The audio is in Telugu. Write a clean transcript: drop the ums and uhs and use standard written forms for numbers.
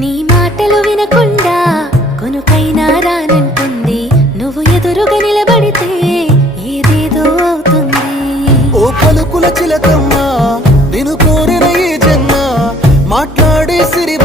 నీ మాటలు వినకుండా కొనుకైనా రానంటుంది, నువ్వు ఎదురుగా నిలబడితే ఏదేదో అవుతుంది. ఓ పలుకుల చిలకమ్మ, నిన్ను కోరిన ఈ జన్మ మాట్లాడే సిరి